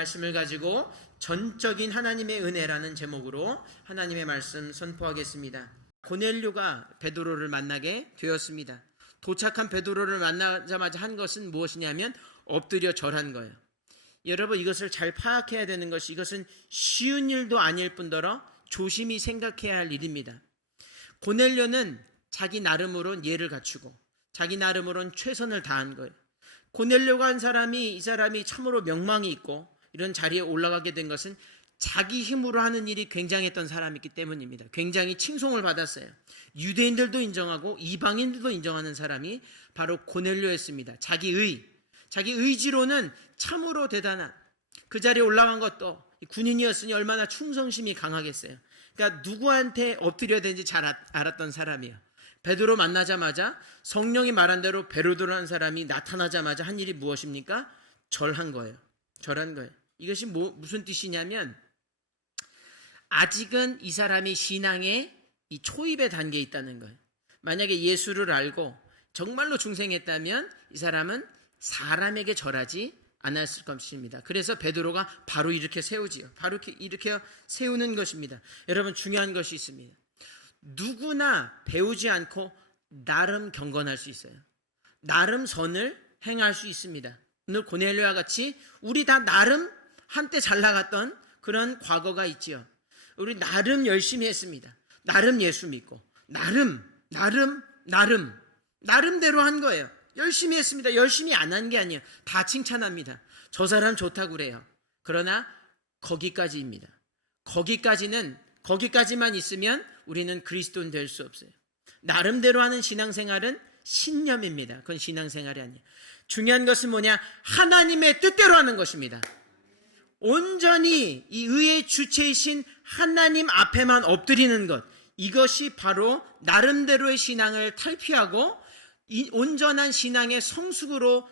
말씀을 가지고 전적인 하나님의 은혜라는 제목으로 하나님의 말씀 선포하겠습니다. 고넬료가 베드로를 만나게 되었습니다. 도착한 베드로를 만나자마자 한 것은 무엇이냐면 엎드려 절한 거예요. 여러분, 이것을 잘 파악해야 되는 것이, 이것은 쉬운 일도 아닐 뿐더러 조심히 생각해야 할 일입니다. 고넬료는 자기 나름으론 예를 갖추고 자기 나름으론 최선을 다한 거예요. 고넬료가 한 사람이, 이 사람이 참으로 명망이 있고 이런 자리에 올라가게 된 것은 자기 힘으로 하는 일이 굉장했던 사람이기 때문입니다. 굉장히 칭송을 받았어요. 유대인들도 인정하고 이방인들도 인정하는 사람이 바로 고넬료였습니다. 자기 의지로는 참으로 대단한, 그 자리에 올라간 것도 군인이었으니 얼마나 충성심이 강하겠어요. 그러니까 누구한테 엎드려야 되는지 잘 알았던 사람이에요. 베드로 만나자마자 성령이 말한 대로 베드로라는 사람이 나타나자마자 한 일이 무엇입니까? 절한 거예요. 이것이 무슨 뜻이냐면, 아직은 이 사람이 신앙의 이 초입의 단계에 있다는 거예요. 만약에 예수를 알고 정말로 중생했다면 이 사람은 사람에게 절하지 않았을 것입니다. 그래서 베드로가 바로 이렇게 세우지요. 바로 이렇게 세우는 것입니다. 여러분, 중요한 것이 있습니다. 누구나 배우지 않고 나름 경건할 수 있어요. 나름 선을 행할 수 있습니다. 오늘 고넬료와 같이 우리 다 나름 한때 잘 나갔던 그런 과거가 있지요. 우리 나름 열심히 했습니다. 나름 예수 믿고 나름대로 한 거예요. 열심히 했습니다. 열심히 안 한 게 아니에요. 다 칭찬합니다. 저 사람 좋다고 그래요. 그러나 거기까지입니다. 거기까지만 있으면 우리는 그리스도인 될 수 없어요. 나름대로 하는 신앙생활은 신념입니다. 그건 신앙생활이 아니에요. 중요한 것은 뭐냐? 하나님의 뜻대로 하는 것입니다. 온전히 이 의의 주체이신 하나님 앞에만 엎드리는 것, 이것이 바로 나름대로의 신앙을 탈피하고 이 온전한 신앙의 성숙으로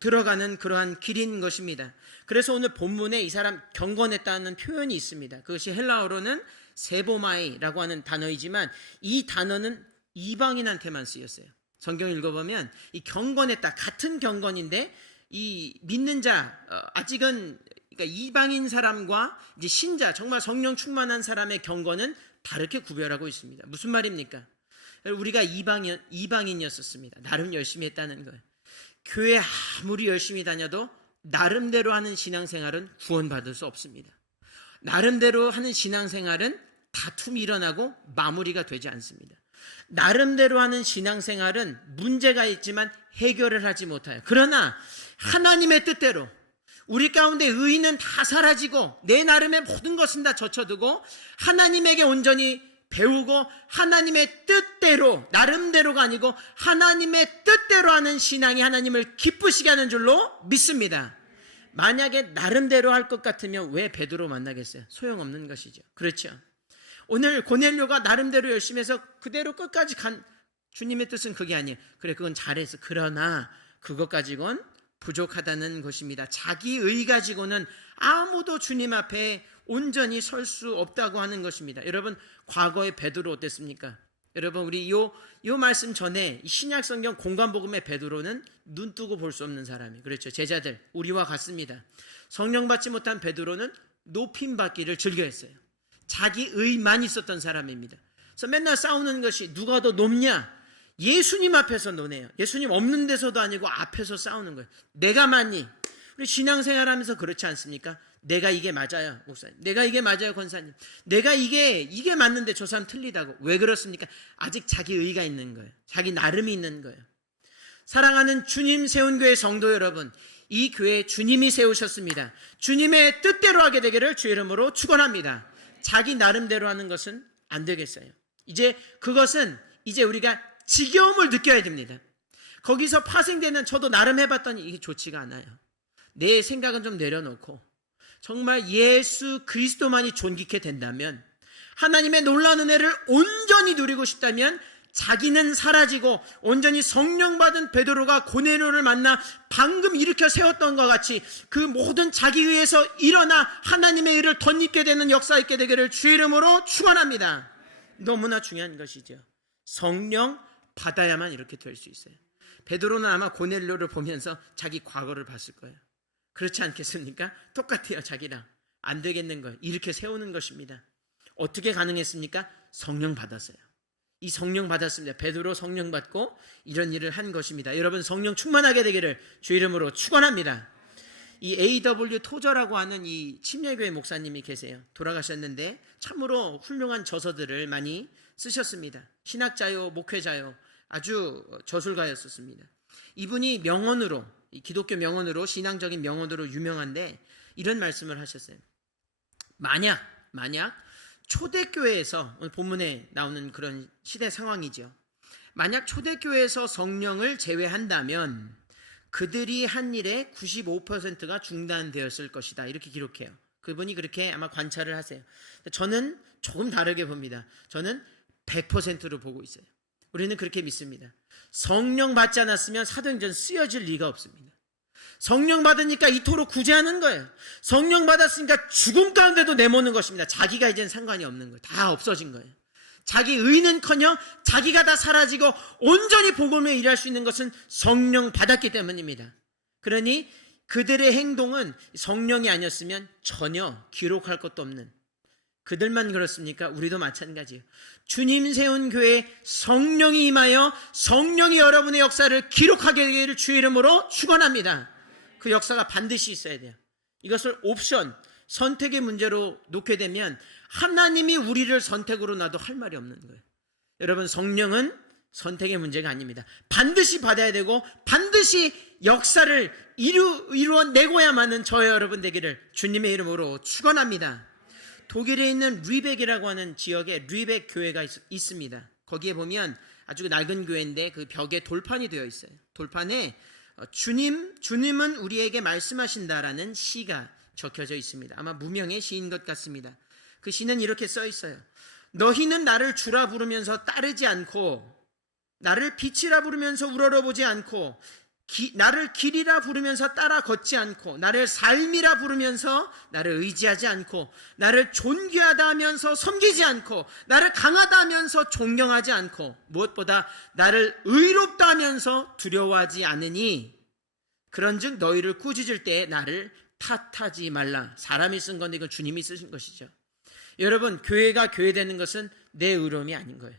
들어가는 그러한 길인 것입니다. 그래서 오늘 본문에 이 사람 경건했다는 표현이 있습니다. 그것이 헬라어로는 세보마이라고 하는 단어이지만 이 단어는 이방인한테만 쓰였어요. 성경 읽어보면 이 경건했다, 같은 경건인데 이 믿는 자, 아직은 그러니까 이방인 사람과 이제 신자, 정말 성령 충만한 사람의 경건은 다르게 구별하고 있습니다. 무슨 말입니까? 우리가 이방인이었습니다. 나름 열심히 했다는 거예요. 교회 아무리 열심히 다녀도 나름대로 하는 신앙생활은 구원받을 수 없습니다. 나름대로 하는 신앙생활은 다툼이 일어나고 마무리가 되지 않습니다. 나름대로 하는 신앙생활은 문제가 있지만 해결을 하지 못해요. 그러나 하나님의 뜻대로 우리 가운데 의의는 다 사라지고 내 나름의 모든 것은 다 젖혀두고 하나님에게 온전히 배우고 하나님의 뜻대로, 나름대로가 아니고 하나님의 뜻대로 하는 신앙이 하나님을 기쁘시게 하는 줄로 믿습니다. 만약에 나름대로 할 것 같으면 왜 베드로 만나겠어요? 소용없는 것이죠. 그렇죠? 오늘 고넬료가 나름대로 열심히 해서 그대로 끝까지 간 주님의 뜻은 그게 아니에요. 그래, 그건 잘했어. 그러나 그것 가지고는 부족하다는 것입니다. 자기 의 가지고는 아무도 주님 앞에 온전히 설 수 없다고 하는 것입니다. 여러분, 과거의 베드로 어땠습니까? 여러분, 우리 요 말씀 전에 신약 성경 공관복음의 베드로는 눈 뜨고 볼 수 없는 사람이, 그렇죠? 제자들 우리와 같습니다. 성령 받지 못한 베드로는 높임 받기를 즐겨했어요. 자기 의만 있었던 사람입니다. 그래서 맨날 싸우는 것이 누가 더 높냐? 예수님 앞에서 노네요. 예수님 없는 데서도 아니고 앞에서 싸우는 거예요. 내가 맞니? 우리 신앙생활하면서 그렇지 않습니까? 내가 이게 맞아요, 목사님. 내가 이게 맞아요, 권사님. 내가 이게 맞는데 저 사람 틀리다고. 왜 그렇습니까? 아직 자기 의가 있는 거예요. 자기 나름이 있는 거예요. 사랑하는 주님 세운 교회 성도 여러분, 이 교회 주님이 세우셨습니다. 주님의 뜻대로 하게 되기를 주의 이름으로 축원합니다. 자기 나름대로 하는 것은 안 되겠어요. 그것은 이제 우리가 지겨움을 느껴야 됩니다. 거기서 파생되는, 저도 나름 해봤더니 이게 좋지가 않아요. 내 생각은 좀 내려놓고 정말 예수 그리스도만이 존귀케 된다면, 하나님의 놀라운 은혜를 온전히 누리고 싶다면 자기는 사라지고 온전히 성령 받은 베드로가 고넬료를 만나 방금 일으켜 세웠던 것 같이 그 모든 자기 의에서 일어나 하나님의 의를 덧입게 되는 역사 있게 되기를 주의 이름으로 축원합니다. 너무나 중요한 것이죠. 성령 받아야만 이렇게 될 수 있어요. 베드로는 아마 고넬료를 보면서 자기 과거를 봤을 거예요. 그렇지 않겠습니까? 똑같아요. 자기랑. 안 되겠는 거예요. 이렇게 세우는 것입니다. 어떻게 가능했습니까? 성령 받았어요. 이 성령 받았습니다. 베드로 성령 받고 이런 일을 한 것입니다. 여러분 성령 충만하게 되기를 주 이름으로 축원합니다. 이 A.W. 토저라고 하는 이 침례교회 목사님이 계세요. 돌아가셨는데 참으로 훌륭한 저서들을 많이 쓰셨습니다. 신학자요, 목회자요, 아주 저술가였었습니다. 이분이 명언으로, 기독교 명언으로, 신앙적인 명언으로 유명한데 이런 말씀을 하셨어요. 만약 초대교회에서, 오늘 본문에 나오는 그런 시대 상황이죠. 만약 초대교회에서 성령을 제외한다면 그들이 한 일의 95%가 중단되었을 것이다. 이렇게 기록해요. 그분이 그렇게 아마 관찰을 하세요. 저는 조금 다르게 봅니다. 저는 100%로 보고 있어요. 우리는 그렇게 믿습니다. 성령 받지 않았으면 사도행전 쓰여질 리가 없습니다. 성령 받으니까 이토록 구제하는 거예요. 성령 받았으니까 죽음 가운데도 내모는 것입니다. 자기가 이제는 상관이 없는 거예요. 다 없어진 거예요. 자기 의는커녕 자기가 다 사라지고 온전히 복음에 일할 수 있는 것은 성령 받았기 때문입니다. 그러니 그들의 행동은 성령이 아니었으면 전혀 기록할 것도 없는, 그들만 그렇습니까? 우리도 마찬가지예요. 주님 세운 교회에 성령이 임하여 성령이 여러분의 역사를 기록하게 되기를 주의 이름으로 축원합니다. 그 역사가 반드시 있어야 돼요. 이것을 옵션, 선택의 문제로 놓게 되면 하나님이 우리를 선택으로 놔도 할 말이 없는 거예요. 여러분 성령은 선택의 문제가 아닙니다. 반드시 받아야 되고 반드시 역사를 이루어내고야만은 저와 여러분 되기를 주님의 이름으로 축원합니다. 독일에 있는 르벡이라고 하는 지역에 르벡 교회가 있습니다. 거기에 보면 아주 낡은 교회인데 그 벽에 돌판이 되어 있어요. 돌판에 주님은 우리에게 말씀하신다라는 시가 적혀져 있습니다. 아마 무명의 시인 것 같습니다. 그 시는 이렇게 써 있어요. 너희는 나를 주라 부르면서 따르지 않고, 나를 빛이라 부르면서 우러러보지 않고, 나를 길이라 부르면서 따라 걷지 않고, 나를 삶이라 부르면서 나를 의지하지 않고, 나를 존귀하다 하면서 섬기지 않고, 나를 강하다 하면서 존경하지 않고, 무엇보다 나를 의롭다 하면서 두려워하지 않으니 그런즉 너희를 꾸짖을 때에 나를 탓하지 말라. 사람이 쓴 건데 이건 주님이 쓰신 것이죠. 여러분 교회가 교회되는 것은 내 의로움이 아닌 거예요.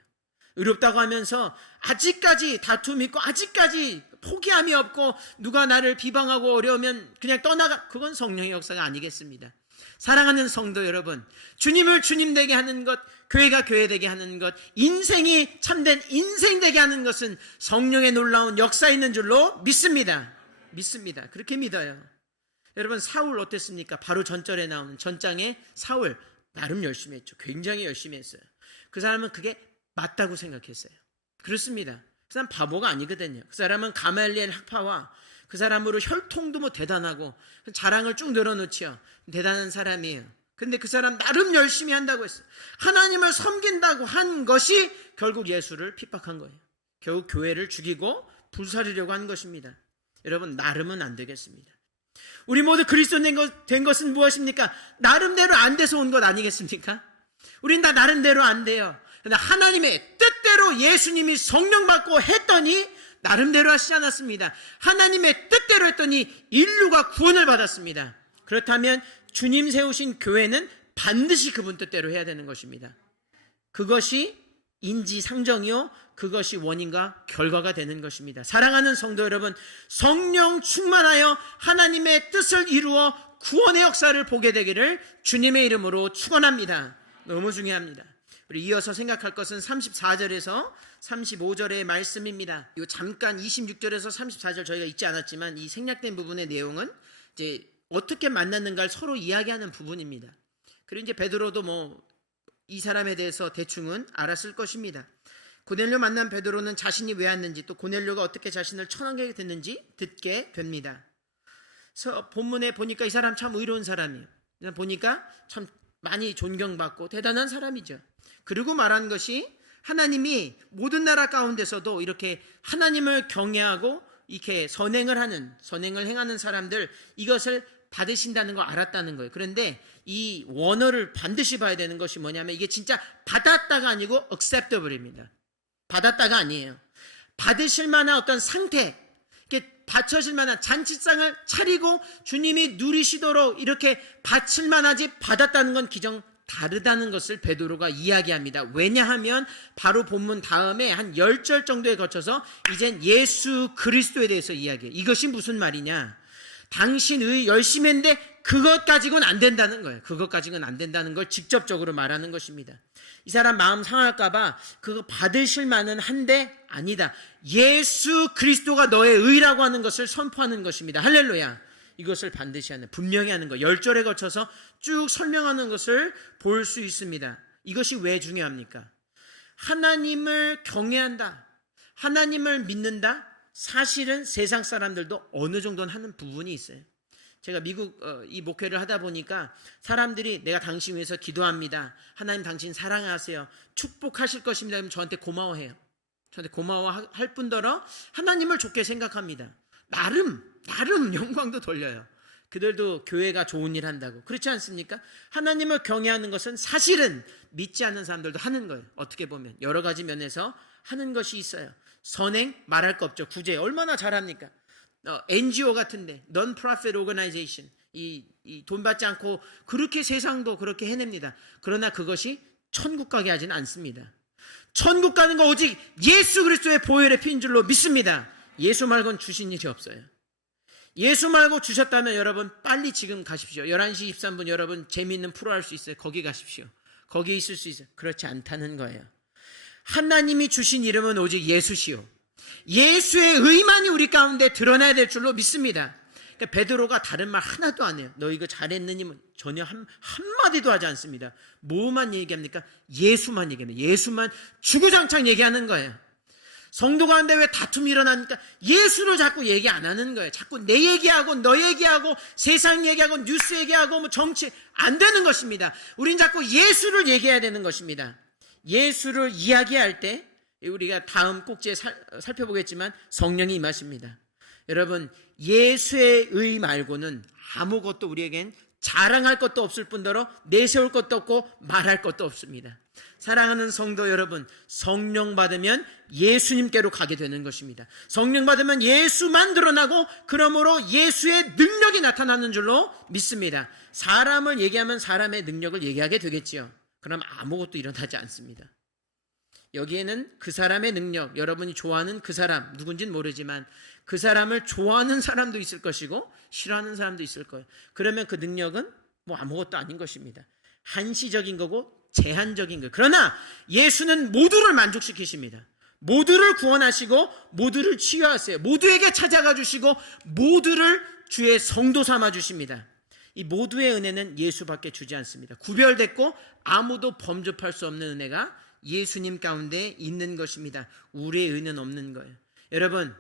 의롭다고 하면서 아직까지 다툼이 있고 아직까지 포기함이 없고 누가 나를 비방하고 어려우면 그냥 떠나가, 그건 성령의 역사가 아니겠습니다. 사랑하는 성도 여러분, 주님을 주님 되게 하는 것, 교회가 교회 되게 하는 것, 인생이 참된 인생 되게 하는 것은 성령의 놀라운 역사 있는 줄로 믿습니다. 그렇게 믿어요. 여러분 사울 어땠습니까? 바로 전절에 나오는 전장에 사울 나름 열심히 했죠. 굉장히 열심히 했어요. 그 사람은 그게 맞다고 생각했어요. 그렇습니다. 그 사람 바보가 아니거든요. 그 사람은 가말리엘 학파와 그 사람으로 혈통도 뭐 대단하고 자랑을 쭉 늘어놓지요. 대단한 사람이에요. 근데 그 사람 나름 열심히 한다고 했어요. 하나님을 섬긴다고 한 것이 결국 예수를 핍박한 거예요. 결국 교회를 죽이고 불사르려고 한 것입니다. 여러분 나름은 안 되겠습니다. 우리 모두 그리스도 된 것은 무엇입니까? 나름대로 안 돼서 온 것 아니겠습니까? 우린 다 나름대로 안 돼요. 그런데 하나님의 뜻대로 예수님이 성령 받고 했더니 나름대로 하시지 않았습니다. 하나님의 뜻대로 했더니 인류가 구원을 받았습니다. 그렇다면 주님 세우신 교회는 반드시 그분 뜻대로 해야 되는 것입니다. 그것이 인지상정이요, 그것이 원인과 결과가 되는 것입니다. 사랑하는 성도 여러분, 성령 충만하여 하나님의 뜻을 이루어 구원의 역사를 보게 되기를 주님의 이름으로 축원합니다. 너무 중요합니다. 우리 이어서 생각할 것은 34절에서 35절의 말씀입니다. 이 잠깐 26절에서 34절 저희가 읽지 않았지만 이 생략된 부분의 내용은 이제 어떻게 만났는가를 서로 이야기하는 부분입니다. 그리고 이제 베드로도 이 사람에 대해서 대충은 알았을 것입니다. 고넬료 만난 베드로는 자신이 왜 왔는지, 또 고넬료가 어떻게 자신을 천하게 됐는지 듣게 됩니다. 그래서 본문에 보니까 이 사람 참 의로운 사람이에요. 보니까 참 많이 존경받고 대단한 사람이죠. 그리고 말한 것이 하나님이 모든 나라 가운데서도 이렇게 하나님을 경외하고 이렇게 선행을 행하는 사람들, 이것을 받으신다는 걸 알았다는 거예요. 그런데 이 원어를 반드시 봐야 되는 것이 뭐냐면 이게 진짜 받았다가 아니고 acceptable입니다. 받았다가 아니에요. 받으실 만한 어떤 상태, 이게 바쳐질 만한 잔치상을 차리고 주님이 누리시도록 이렇게 바칠 만하지 받았다는 건 기정 다르다는 것을 베드로가 이야기합니다. 왜냐하면 바로 본문 다음에 한 10절 정도에 거쳐서 이젠 예수 그리스도에 대해서 이야기해요. 이것이 무슨 말이냐? 당신의 열심히 했는데 그것 가지고는 안 된다는 거예요. 그것 가지고는 안 된다는 걸 직접적으로 말하는 것입니다. 이 사람 마음 상할까봐 그거 받으실 만은 한데 아니다. 예수 그리스도가 너의 의라고 하는 것을 선포하는 것입니다. 할렐루야. 이것을 반드시 하는, 분명히 하는 것. 10절에 거쳐서 쭉 설명하는 것을 볼 수 있습니다. 이것이 왜 중요합니까? 하나님을 경외한다, 하나님을 믿는다. 사실은 세상 사람들도 어느 정도는 하는 부분이 있어요. 제가 미국 이 목회를 하다 보니까 사람들이 내가 당신 위해서 기도합니다, 하나님 당신 사랑하세요, 축복하실 것입니다, 그러면 저한테 고마워해요. 저한테 고마워할 뿐더러 하나님을 좋게 생각합니다. 나름 영광도 돌려요. 그들도 교회가 좋은 일 한다고. 그렇지 않습니까? 하나님을 경외하는 것은 사실은 믿지 않는 사람들도 하는 거예요. 어떻게 보면 여러 가지 면에서 하는 것이 있어요. 선행 말할 거 없죠. 구제 얼마나 잘합니까? NGO 같은데, Non-Profit Organization, 이 돈 받지 않고 그렇게 세상도 그렇게 해냅니다. 그러나 그것이 천국 가게 하지는 않습니다. 천국 가는 거 오직 예수 그리스도의 보혈의 피인 줄로 믿습니다. 예수 말고는 주신 일이 없어요. 예수 말고 주셨다면 여러분 빨리 지금 가십시오. 11시 23분 여러분 재미있는 프로 할 수 있어요. 거기 가십시오. 거기 있을 수 있어요. 그렇지 않다는 거예요. 하나님이 주신 이름은 오직 예수시오. 예수의 의만이 우리 가운데 드러나야 될 줄로 믿습니다. 그러니까 베드로가 다른 말 하나도 안 해요. 너 이거 잘했느니 전혀 한마디도 하지 않습니다. 뭐만 얘기합니까? 예수만 얘기합니다. 예수만 주구장창 얘기하는 거예요. 성도 가운데 왜 다툼이 일어나니까 예수를 자꾸 얘기 안 하는 거예요. 자꾸 내 얘기하고 너 얘기하고 세상 얘기하고 뉴스 얘기하고 뭐 정치 안 되는 것입니다. 우린 자꾸 예수를 얘기해야 되는 것입니다. 예수를 이야기할 때 우리가 다음 꼭지에 살펴보겠지만 성령이 임하십니다. 여러분 예수의 의 말고는 아무것도 우리에겐 자랑할 것도 없을 뿐더러 내세울 것도 없고 말할 것도 없습니다. 사랑하는 성도 여러분, 성령 받으면 예수님께로 가게 되는 것입니다. 성령 받으면 예수만 드러나고 그러므로 예수의 능력이 나타나는 줄로 믿습니다. 사람을 얘기하면 사람의 능력을 얘기하게 되겠지요. 그럼 아무것도 일어나지 않습니다. 여기에는 그 사람의 능력, 여러분이 좋아하는 그 사람, 누군지는 모르지만 그 사람을 좋아하는 사람도 있을 것이고 싫어하는 사람도 있을 거예요. 그러면 그 능력은 뭐 아무것도 아닌 것입니다. 한시적인 거고 제한적인 거예요. 그러나 예수는 모두를 만족시키십니다. 모두를 구원하시고 모두를 치유하세요. 모두에게 찾아가 주시고 모두를 주의 성도 삼아 주십니다. 이 모두의 은혜는 예수밖에 주지 않습니다. 구별됐고 아무도 범접할 수 없는 은혜가 예수님 가운데 있는 것입니다. 우리의 의는 없는 거예요. 여러분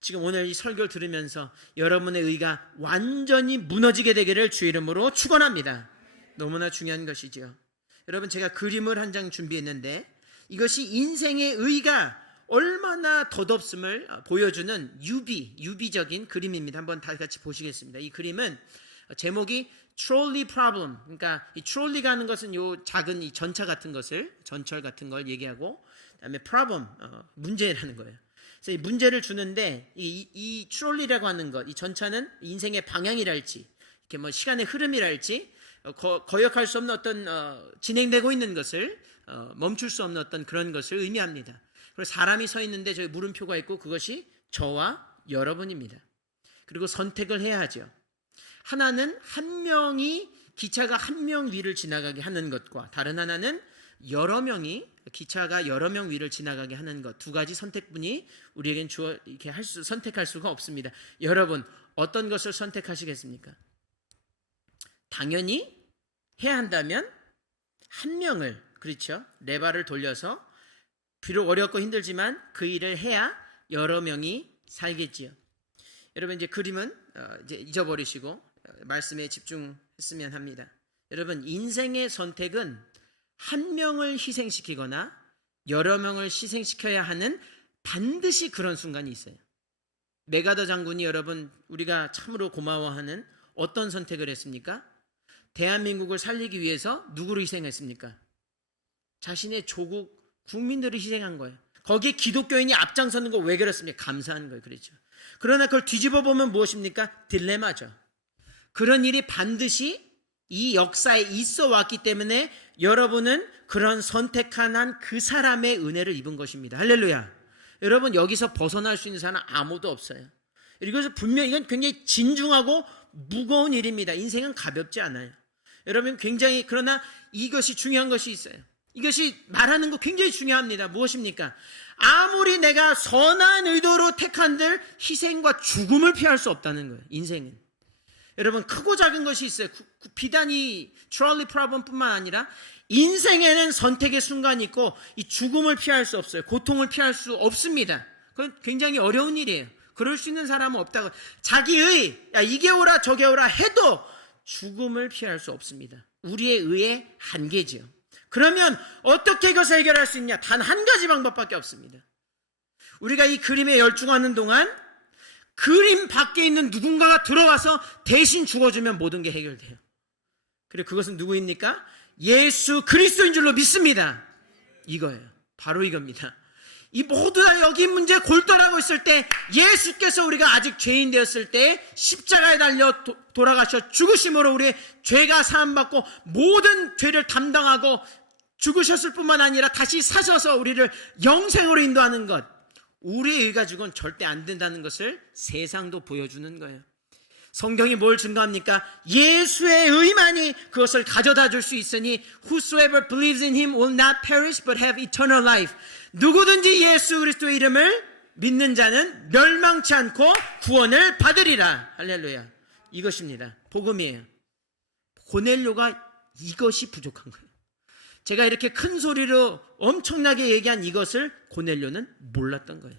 지금 오늘 이 설교를 들으면서 여러분의 의가 완전히 무너지게 되기를 주 이름으로 축원합니다. 너무나 중요한 것이지요. 여러분 제가 그림을 한 장 준비했는데 이것이 인생의 의가 얼마나 덧없음을 보여주는 유비적인 그림입니다. 한번 다 같이 보시겠습니다. 이 그림은 제목이 트롤리 프로블럼, 그러니까 이 트롤리가 하는 것은 요 작은 이 전철 같은 걸 얘기하고, 그다음에 프로블럼, 문제라는 거예요. 그래서 이 문제를 주는데 이 트롤리라고 하는 것, 이 전차는 인생의 방향이랄지, 이렇게 뭐 시간의 흐름이랄지 거역할 수 없는 어떤 진행되고 있는 것을 멈출 수 없는 어떤 그런 것을 의미합니다. 그리고 사람이 서 있는데 저기 물음표가 있고 그것이 저와 여러분입니다. 그리고 선택을 해야 하죠. 하나는 한 명이 기차가 한 명 위를 지나가게 하는 것과 다른 하나는 여러 명이 기차가 여러 명 위를 지나가게 하는 것, 두 가지 선택뿐이 우리에겐 이렇게 선택할 수가 없습니다. 여러분 어떤 것을 선택하시겠습니까? 당연히 해야 한다면 한 명을, 그렇죠? 레바를 돌려서 비록 어렵고 힘들지만 그 일을 해야 여러 명이 살겠지요. 여러분 이제 그림은 이제 잊어버리시고 말씀에 집중했으면 합니다. 여러분 인생의 선택은 한 명을 희생시키거나 여러 명을 희생시켜야 하는 반드시 그런 순간이 있어요. 메가더 장군이 여러분 우리가 참으로 고마워하는 어떤 선택을 했습니까? 대한민국을 살리기 위해서 누구를 희생했습니까? 자신의 조국 국민들을 희생한 거예요. 거기에 기독교인이 앞장서는 거 왜 그렇습니까? 감사한 거예요. 그렇죠. 그러나 그걸 뒤집어 보면 무엇입니까? 딜레마죠. 그런 일이 반드시 이 역사에 있어 왔기 때문에 여러분은 그런 선택한 한 그 사람의 은혜를 입은 것입니다. 할렐루야. 여러분, 여기서 벗어날 수 있는 사람은 아무도 없어요. 그래서 분명히 이건 굉장히 진중하고 무거운 일입니다. 인생은 가볍지 않아요. 여러분, 굉장히, 그러나 이것이 중요한 것이 있어요. 이것이 말하는 거 굉장히 중요합니다. 무엇입니까? 아무리 내가 선한 의도로 택한들 희생과 죽음을 피할 수 없다는 거예요. 인생은. 여러분, 크고 작은 것이 있어요. 비단 이 트롤리 프로블럼뿐만 아니라 인생에는 선택의 순간이 있고 이 죽음을 피할 수 없어요. 고통을 피할 수 없습니다. 그건 굉장히 어려운 일이에요. 그럴 수 있는 사람은 없다고. 자기의 야 이게 오라 저게 오라 해도 죽음을 피할 수 없습니다. 우리의 의의 한계지요. 그러면 어떻게 이것을 해결할 수 있냐? 단 한 가지 방법밖에 없습니다. 우리가 이 그림에 열중하는 동안 그림 밖에 있는 누군가가 들어와서 대신 죽어주면 모든 게 해결돼요. 그리고 그것은 누구입니까? 예수 그리스도인 줄로 믿습니다. 이거예요. 바로 이겁니다. 이 모두 다 여기 문제에 골똘하고 있을 때 예수께서 우리가 아직 죄인 되었을 때 십자가에 달려 돌아가셔 죽으심으로 우리의 죄가 사함받고 모든 죄를 담당하고 죽으셨을 뿐만 아니라 다시 사셔서 우리를 영생으로 인도하는 것, 우리의 의 가지고는 절대 안 된다는 것을 세상도 보여주는 거예요. 성경이 뭘 증거합니까? 예수의 의만이 그것을 가져다 줄 수 있으니 Whosoever believes in him will not perish but have eternal life. 누구든지 예수 그리스도의 이름을 믿는 자는 멸망치 않고 구원을 받으리라. 할렐루야. 이것입니다. 복음이에요. 고넬료가 이것이 부족한 거예요. 제가 이렇게 큰 소리로 엄청나게 얘기한 이것을 고넬료는 몰랐던 거예요.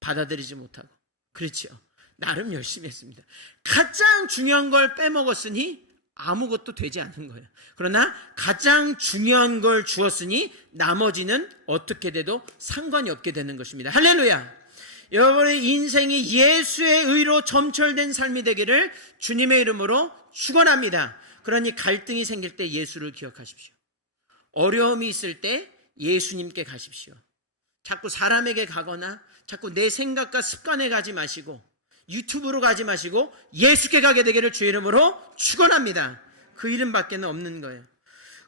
받아들이지 못하고. 그렇죠. 나름 열심히 했습니다. 가장 중요한 걸 빼먹었으니 아무것도 되지 않은 거예요. 그러나 가장 중요한 걸 주었으니 나머지는 어떻게 돼도 상관이 없게 되는 것입니다. 할렐루야. 여러분의 인생이 예수의 의로 점철된 삶이 되기를 주님의 이름으로 축원합니다. 그러니 갈등이 생길 때 예수를 기억하십시오. 어려움이 있을 때 예수님께 가십시오. 자꾸 사람에게 가거나 자꾸 내 생각과 습관에 가지 마시고 유튜브로 가지 마시고 예수께 가게 되기를 주의 이름으로 축원합니다. 그 이름밖에는 없는 거예요.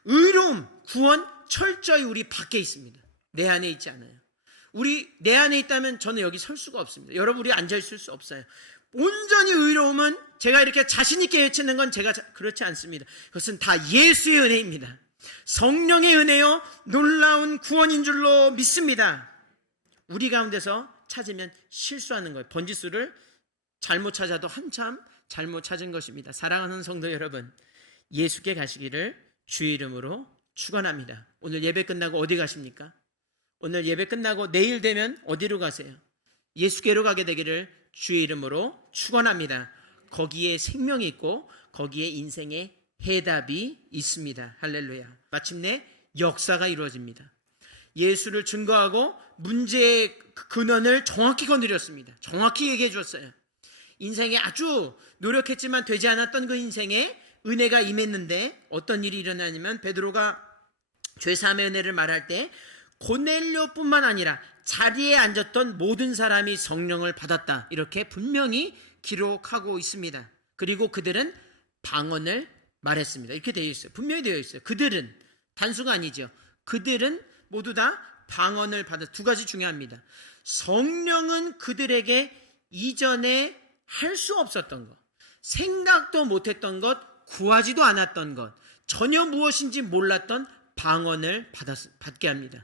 의로움, 구원 철저히 우리 밖에 있습니다. 내 안에 있지 않아요. 내 안에 있다면 저는 여기 설 수가 없습니다. 여러분 우리 앉아 있을 수 없어요. 온전히 의로움은 제가 이렇게 자신 있게 외치는 건 제가 그렇지 않습니다. 그것은 다 예수의 은혜입니다. 성령의 은혜요 놀라운 구원인 줄로 믿습니다. 우리 가운데서 찾으면 실수하는 거예요. 번지수를 잘못 찾아도 한참 잘못 찾은 것입니다. 사랑하는 성도 여러분, 예수께 가시기를 주의 이름으로 축원합니다. 오늘 예배 끝나고 어디 가십니까? 오늘 예배 끝나고 내일 되면 어디로 가세요? 예수께로 가게 되기를 주의 이름으로 축원합니다. 거기에 생명이 있고 거기에 인생의 해답이 있습니다. 할렐루야. 마침내 역사가 이루어집니다. 예수를 증거하고 문제의 근원을 정확히 건드렸습니다. 정확히 얘기해 주었어요. 인생에 아주 노력했지만 되지 않았던 그 인생에 은혜가 임했는데 어떤 일이 일어나냐면 베드로가 죄사함의 은혜를 말할 때 고넬료뿐만 아니라 자리에 앉았던 모든 사람이 성령을 받았다. 이렇게 분명히 기록하고 있습니다. 그리고 그들은 방언을 말했습니다. 이렇게 되어 있어요. 분명히 되어 있어요. 그들은 단수가 아니죠. 그들은 모두 다 방언을 받았. 두 가지 중요합니다. 성령은 그들에게 이전에 할 수 없었던 것, 생각도 못했던 것, 구하지도 않았던 것, 전혀 무엇인지 몰랐던 방언을 받게 합니다.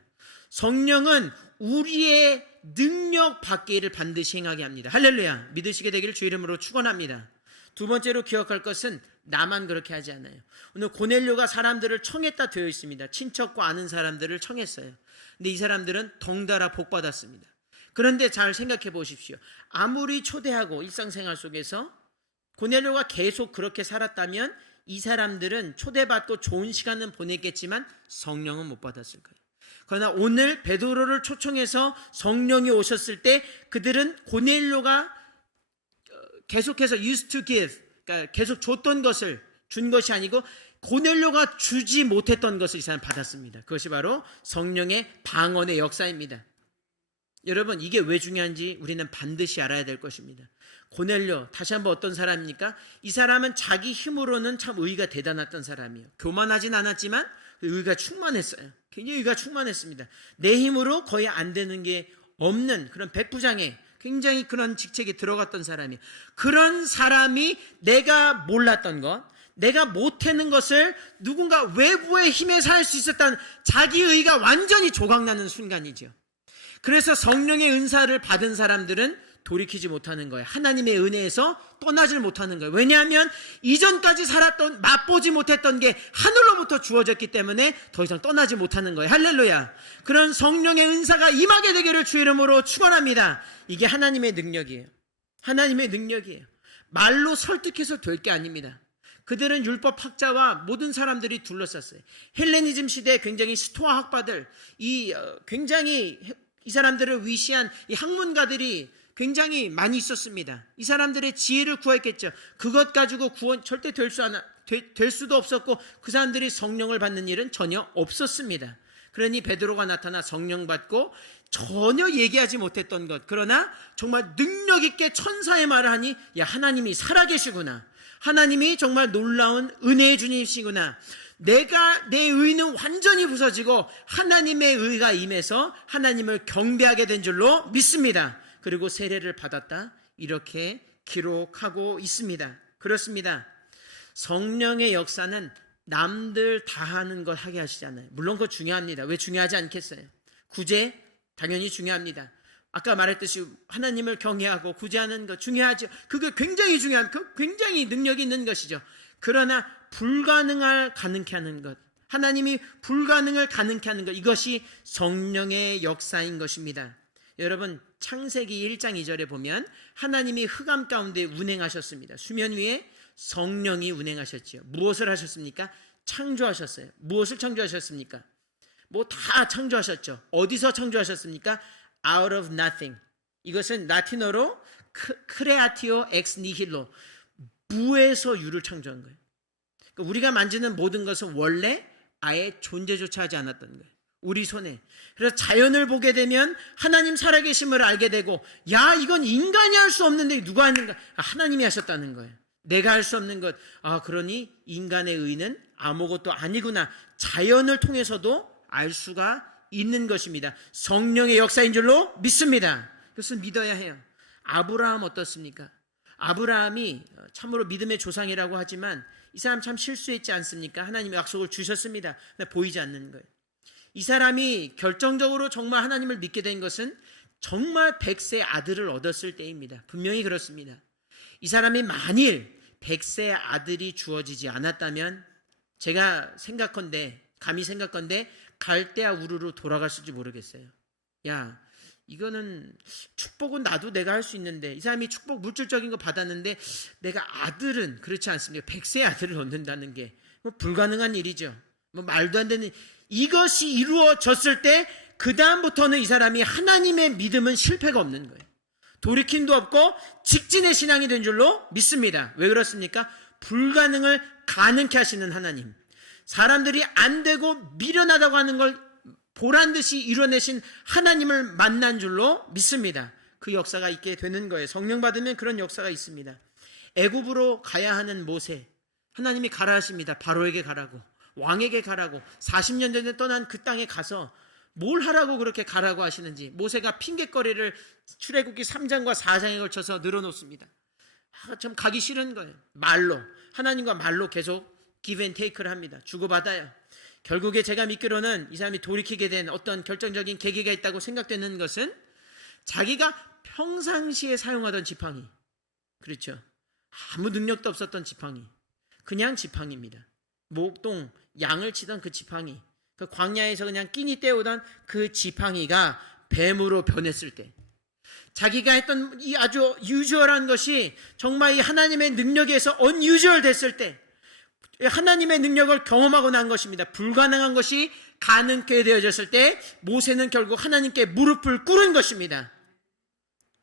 성령은 우리의 능력 밖의 일을 반드시 행하게 합니다. 할렐루야. 믿으시게 되기를 주 이름으로 축원합니다. 두 번째로 기억할 것은 나만 그렇게 하지 않아요. 오늘 고넬료가 사람들을 청했다 되어 있습니다. 친척과 아는 사람들을 청했어요. 근데 이 사람들은 덩달아 복받았습니다. 그런데 잘 생각해 보십시오. 아무리 초대하고 일상생활 속에서 고넬료가 계속 그렇게 살았다면 이 사람들은 초대받고 좋은 시간은 보냈겠지만 성령은 못 받았을 거예요. 그러나 오늘 베드로를 초청해서 성령이 오셨을 때 그들은 고넬료가 계속해서 used to give, 그러니까 계속 줬던 것을 준 것이 아니고 고넬료가 주지 못했던 것을 이 사람 받았습니다. 그것이 바로 성령의 방언의 역사입니다. 여러분, 이게 왜 중요한지 우리는 반드시 알아야 될 것입니다. 고넬료, 다시 한번 어떤 사람입니까? 이 사람은 자기 힘으로는 참 의가 대단했던 사람이에요. 교만하진 않았지만 의가 충만했어요. 굉장히 의가 충만했습니다. 내 힘으로 거의 안 되는 게 없는 그런 백부장에 굉장히 그런 직책에 들어갔던 사람이에요. 그런 사람이 내가 몰랐던 것, 내가 못하는 것을 누군가 외부의 힘에서 할 수 있었다는 자기 의가 완전히 조각나는 순간이죠. 그래서 성령의 은사를 받은 사람들은 돌이키지 못하는 거예요. 하나님의 은혜에서 떠나질 못하는 거예요. 왜냐하면 이전까지 살았던, 맛보지 못했던 게 하늘로부터 주어졌기 때문에 더 이상 떠나지 못하는 거예요. 할렐루야. 그런 성령의 은사가 임하게 되기를 주 이름으로 축원합니다. 이게 하나님의 능력이에요. 하나님의 능력이에요. 말로 설득해서 될 게 아닙니다. 그들은 율법학자와 모든 사람들이 둘러쌌어요. 헬레니즘 시대에 굉장히 스토아 학파들, 굉장히 이 사람들을 위시한 이 학문가들이 굉장히 많이 있었습니다. 이 사람들의 지혜를 구했겠죠. 그것 가지고 구원 절대 될 수도 없었고 그 사람들이 성령을 받는 일은 전혀 없었습니다. 그러니 베드로가 나타나 성령 받고 전혀 얘기하지 못했던 것, 그러나 정말 능력 있게 천사의 말을 하니, 야, 하나님이 살아계시구나. 하나님이 정말 놀라운 은혜의 주님이시구나. 내 의는 완전히 부서지고 하나님의 의가 임해서 하나님을 경배하게 된 줄로 믿습니다. 그리고 세례를 받았다. 이렇게 기록하고 있습니다. 그렇습니다. 성령의 역사는 남들 다 하는 걸 하게 하시잖아요. 물론 그거 중요합니다. 왜 중요하지 않겠어요? 구제 당연히 중요합니다. 아까 말했듯이 하나님을 경외하고 구제하는 것 중요하죠. 그게 굉장히 중요한, 굉장히 능력이 있는 것이죠. 그러나 불가능을 가능케 하는 것, 하나님이 불가능을 가능케 하는 것, 이것이 성령의 역사인 것입니다. 여러분, 창세기 1장 2절에 보면 하나님이 흑암 가운데 운행하셨습니다. 수면 위에 성령이 운행하셨지요. 무엇을 하셨습니까? 창조하셨어요. 무엇을 창조하셨습니까? 뭐 다 창조하셨죠. 어디서 창조하셨습니까? Out of nothing. 이것은 라틴어로 creatio ex nihilo, 무에서 유를 창조한 거예요. 그러니까 우리가 만지는 모든 것은 원래 아예 존재조차 하지 않았던 거예요. 우리 손에. 그래서 자연을 보게 되면 하나님 살아계심을 알게 되고, 야, 이건 인간이 할 수 없는데 누가 하는가? 하나님이 하셨다는 거예요. 내가 할 수 없는 것. 그러니 인간의 의는 아무것도 아니구나. 자연을 통해서도 알 수가 있는 것입니다. 성령의 역사인 줄로 믿습니다. 그것을 믿어야 해요. 아브라함 어떻습니까? 아브라함이 참으로 믿음의 조상이라고 하지만 이 사람 참 실수했지 않습니까? 하나님의 약속을 주셨습니다. 근데 보이지 않는 거예요. 이 사람이 결정적으로 정말 하나님을 믿게 된 것은 정말 100세 아들을 얻었을 때입니다. 분명히 그렇습니다. 이 사람이 만일 100세 아들이 주어지지 않았다면 제가 감히 생각컨대 갈대아 우르로 돌아갔을지 모르겠어요. 야, 이거는 축복은 나도 내가 할 수 있는데, 이 사람이 축복 물질적인 거 받았는데 내가 아들은 그렇지 않습니까? 100세 아들을 얻는다는 게 뭐 불가능한 일이죠. 뭐 말도 안 되는. 이것이 이루어졌을 때 그 다음부터는 이 사람이 하나님의 믿음은 실패가 없는 거예요. 돌이킴도 없고 직진의 신앙이 된 줄로 믿습니다. 왜 그렇습니까? 불가능을 가능케 하시는 하나님, 사람들이 안 되고 미련하다고 하는 걸 보란듯이 이뤄내신 하나님을 만난 줄로 믿습니다. 그 역사가 있게 되는 거예요. 성령 받으면 그런 역사가 있습니다. 애굽으로 가야 하는 모세, 하나님이 가라 하십니다. 바로에게 가라고, 왕에게 가라고. 40년 전에 떠난 그 땅에 가서 뭘 하라고 그렇게 가라고 하시는지 모세가 핑계거리를 출애굽기 3장과 4장에 걸쳐서 늘어놓습니다. 참 가기 싫은 거예요. 말로, 하나님과 말로 계속 give and take를 합니다. 주고받아요. 결국에 제가 믿기로는 이 사람이 돌이키게 된 어떤 결정적인 계기가 있다고 생각되는 것은 자기가 평상시에 사용하던 지팡이, 그렇죠, 아무 능력도 없었던 지팡이, 그냥 지팡이입니다. 목동 양을 치던 그 지팡이, 그 광야에서 그냥 끼니 때우던 그 지팡이가 뱀으로 변했을 때, 자기가 했던 이 아주 유주얼한 것이 정말 이 하나님의 능력에서 unusual 됐을 때, 하나님의 능력을 경험하고 난 것입니다. 불가능한 것이 가능케 되어졌을 때 모세는 결국 하나님께 무릎을 꿇은 것입니다.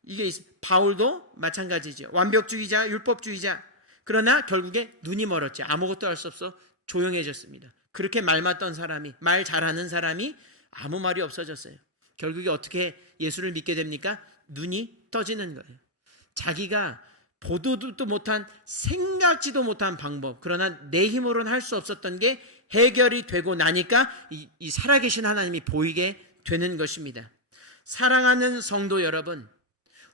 이게 바울도 마찬가지죠. 완벽주의자, 율법주의자. 그러나 결국에 눈이 멀었지. 아무것도 할 수 없어 조용해졌습니다. 그렇게 말 맞던 사람이, 말 잘하는 사람이 아무 말이 없어졌어요. 결국에 어떻게 예수를 믿게 됩니까? 눈이 떠지는 거예요. 자기가 보도도 못한, 생각지도 못한 방법, 그러나 내 힘으로는 할 수 없었던 게 해결이 되고 나니까 이 살아계신 하나님이 보이게 되는 것입니다. 사랑하는 성도 여러분,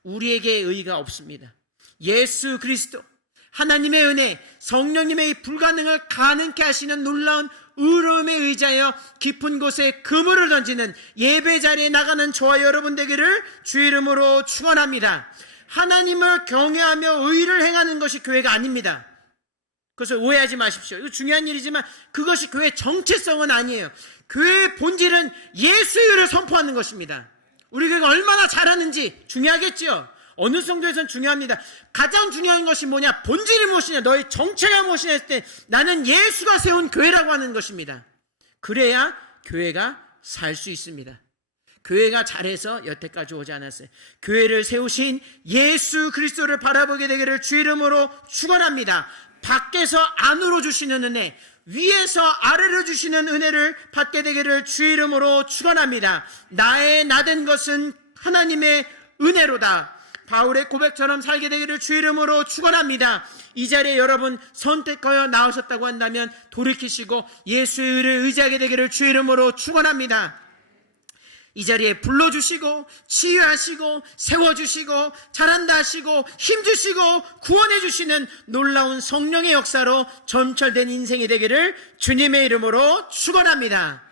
우리에게 의의가 없습니다. 예수 그리스도, 하나님의 은혜, 성령님의 불가능을 가능케 하시는 놀라운 의로움에 의지하여 깊은 곳에 그물을 던지는 예배 자리에 나가는 저와 여러분 되기를 주 이름으로 축원합니다. 하나님을 경외하며 의를 행하는 것이 교회가 아닙니다. 그것을 오해하지 마십시오. 이거 중요한 일이지만 그것이 교회의 정체성은 아니에요. 교회의 본질은 예수를 선포하는 것입니다. 우리 교회가 얼마나 잘하는지 중요하겠죠. 어느 정도에서는 중요합니다. 가장 중요한 것이 뭐냐? 본질이 무엇이냐? 너의 정체가 무엇이냐 했을 때 나는 예수가 세운 교회라고 하는 것입니다. 그래야 교회가 살 수 있습니다. 교회가 잘해서 여태까지 오지 않았어요. 교회를 세우신 예수 그리스도를 바라보게 되기를 주 이름으로 축원합니다. 밖에서 안으로 주시는 은혜, 위에서 아래로 주시는 은혜를 받게 되기를 주 이름으로 축원합니다. 나의 나된 것은 하나님의 은혜로다. 바울의 고백처럼 살게 되기를 주 이름으로 축원합니다. 이 자리에 여러분 선택하여 나오셨다고 한다면 돌이키시고 예수의 의를 의지하게 되기를 주 이름으로 축원합니다. 이 자리에 불러주시고 치유하시고 세워주시고 잘한다 하시고 힘주시고 구원해주시는 놀라운 성령의 역사로 점철된 인생이 되기를 주님의 이름으로 축원합니다.